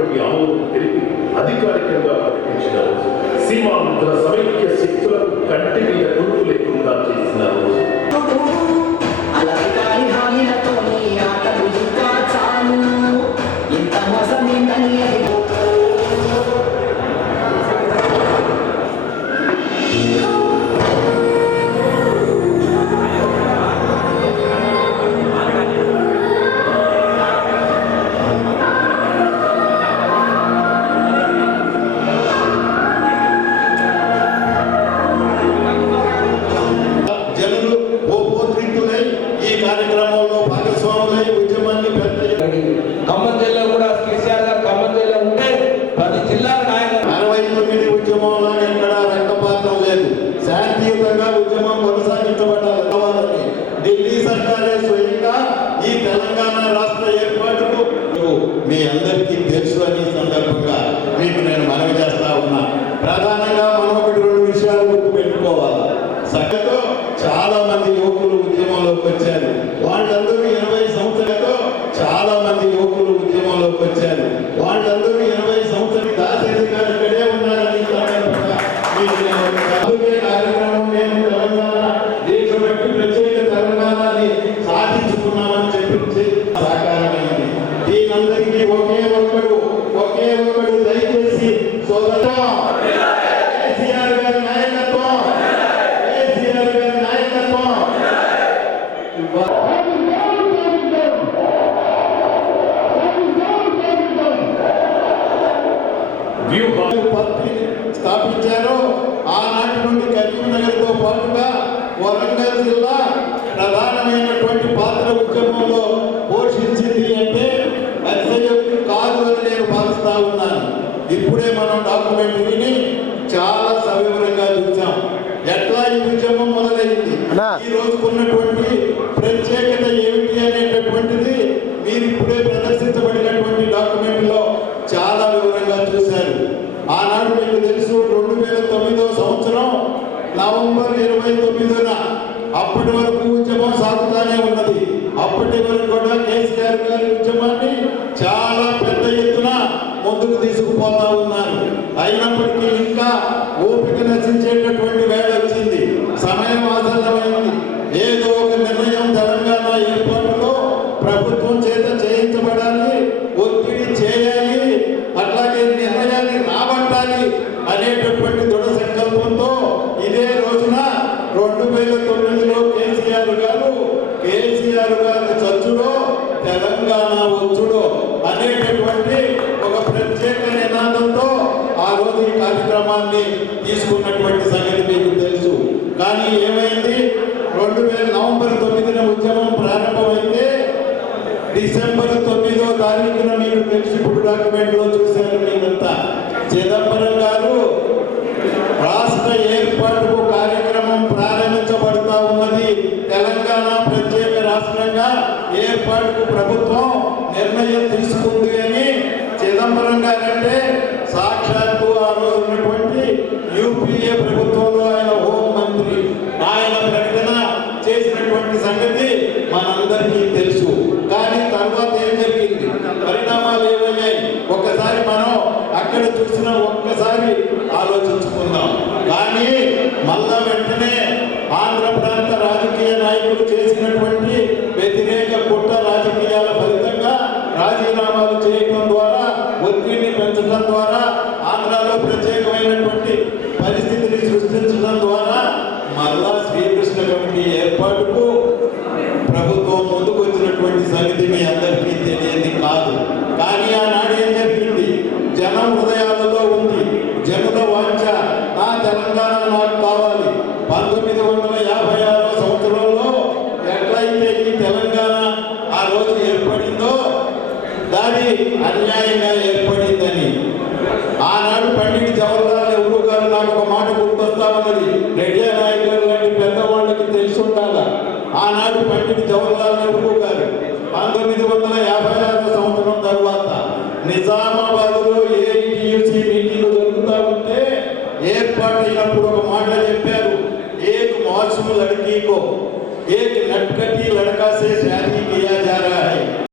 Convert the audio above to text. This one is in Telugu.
తెలిపి అధికారికంగా ప్రకటించిన రోజు, సీమాంధ్ర సమైక్య శక్తులకు కంటి మీద కొడుకు లేకుండా చేసిన రోజు. ఢిల్లీ సర్కారే స్వయంగా ఈ తెలంగాణ రాష్ట్ర ఏర్పాటుకు మీ అందరికీ తెలుసు అని సందర్భంగా మీకు నేను మనవి చేస్తా ఉన్నా. ప్రధానంగా మనం ఒకటి రెండు విషయాలు గుర్తుపెట్టుకోవాలి. సగతో చాలా మంది యువకులు ఉద్యమంలోకి వచ్చారు. వాళ్ళందరూ 20 సంవత్సరాలతో చాలా మంది యువకులు ఉద్యమంలోకి వచ్చారు. వాళ్ళందరూ 20 సంవత్సరాలు దాశరథి గారు ఇక్కడే ఉన్నారని సందర్భంగా మీకు అందుకే కార్యక్రమం మేము తెలంగాణ దేశవ్యాప్తి ప్రత్యేక తెలంగాణని సాధించుకున్నామని చెప్పి సాకారమైంది. దీనందరికీ ఒకే ఒక్కడు దయచేసి సోదరం కేసీఆర్ గారి నాయకత్వం స్థాపించారు. ఆనాటి నుండి కరీంనగర్తో పాటుగా వరంగల్ జిల్లా ప్రధానమైనటువంటి పాత్ర ఉద్యమంలో పోషించింది అంటే అతిశయోక్తి కాదు అని నేను భావిస్తా ఉన్నాను. ఇప్పుడే మనం డాక్యుమెంటరీని చాలా సవివరంగా చూసాం. ఎట్లా ఈ ఉద్యమం మొదలైంది, ఈ రోజుకున్నటువంటి ప్రత్యేకత ఏమిటి అనేటటువంటిది మీరు ఇప్పుడే ప్రదర్శించబడినటువంటి డాక్యుమెంట్లో చాలా వివరంగా చూశారు. ఆనాడు మీకు తెలుసు 2009 సంవత్సరం నవంబర్ 29న అప్పటి వరకు ఉద్యమం సాగుతానే ఉన్నది. అప్పటి వరకు కూడా కేసీఆర్ గారి ఉద్యమాన్ని చాలా పెద్ద ఎత్తున ముందుకు తీసుకుపోతా ఉన్నారు. అయినప్పటికీ ఇంకా ఓపిక నశించేటటువంటి వేళ వచ్చింది. సమయం ఆసన్నమైంది. ఏదో ఒక నిర్ణయం తెలంగాణ ఏర్పాటులో ప్రభుత్వం చేత చేయించబడాలి, ఒత్తిడి చేయాలి, అట్లాగే నిర్ణయాన్ని రాబట్టాలి అనేటటువంటి దృఢ సంకల్పంతో ఇదే రోజున 2009లో కేసీఆర్ గారి చచ్చుడో తెలంగాణ వచ్చుడో అనేటటువంటి ఒక ప్రత్యేక నినాదంతో ఆ రోజు ఈ కార్యక్రమాన్ని తీసుకున్నటువంటి సంగతి మీకు తెలుసు. కానీ ఏమైంది, నవంబర్ 9న ఉద్యమం ప్రారంభమైతే డిసెంబర్ 9వ తారీఖున మీకు తెలిసి ఇప్పుడు డాక్యుమెంట్లో చూశారు మీరంతా. చిదంబరం గారు రాష్ట్ర ఏర్పాటుకు కార్యక్రమం ప్రారంభించబడతా ఉన్నది. తెలంగాణ ప్రత్యేక రాష్ట్రంగా ఏర్పాటుకు ప్రభుత్వం నిర్ణయం తీసుకుంది అని చిదంబరం గారంటే సాక్షాత్తు ఆ రోజు ఉన్నటువంటి యూపీఏ ప్రభుత్వంలో ఆయన హోంమంత్రి, ఆయన ప్రకటన చేసినటువంటి సంగతి మనందరికీ తెలుసు. కానీ తర్వాత ఏం జరిగింది, పరిణామాలు ఏమయ్యాయి ఒక్కసారి మనం అక్కడ చూసిన ఒక్కసారి ఆలోచించుకుందాం. కానీ మళ్ళా వెంటనే ఆంధ్ర ప్రాంత రాజకీయ నాయకులు చేసినటువంటి వ్యతిరేక కుట్ర రాజకీయాల ఫలితంగా రాజీనామాలు చేయడం ద్వారా, ఒత్తిడిని పెంచడం ద్వారా, ఆంధ్రాలో ప్రత్యేకమైనటువంటి పరిస్థితిని సృష్టించడం ద్వారా మళ్ళా శ్రీకృష్ణ కమిటీ ఏర్పాటుకు ప్రభుత్వం ముందుకు వచ్చినటువంటి సంగతి మీ అందరికీ తెలియదు కాదు. కానీ ఆనాడు ఏం జరిగింది, జనం హృదయాలలో ఉంది. జనుల వాంఛ నా తెలంగాణ నాకు కావాలి. 1956 సంవత్సరంలో ఎట్లయితే ఈ తెలంగాణ ఆ రోజు ఏర్పడిందో దాని అన్యాయంగా ఏర్పడిందని ఆనాడు పండిట్ జవహర్లాల్ నెహ్రూ గారు నాకు ఒక మాట గుర్తొస్తా ఉన్నది. రెడ్డి నాయకులు లాంటి పెద్దవాళ్ళకి తెలిసి ఉండాలా. ఆనాడు పండిట్ జవహర్లాల్ నెహ్రూ గారు 1956 సంవత్సరం తర్వాత నిజామాబాద్లో ఏఐటియుసి మీటింగ్ జరుగుతూ ఉంటే ఏర్పాటైనప్పుడు ఒక మాట చెప్పారు, ఏక్ మాసూమ్ లड़की को एक नटखटी लड़का से शादी किया जा रहा है.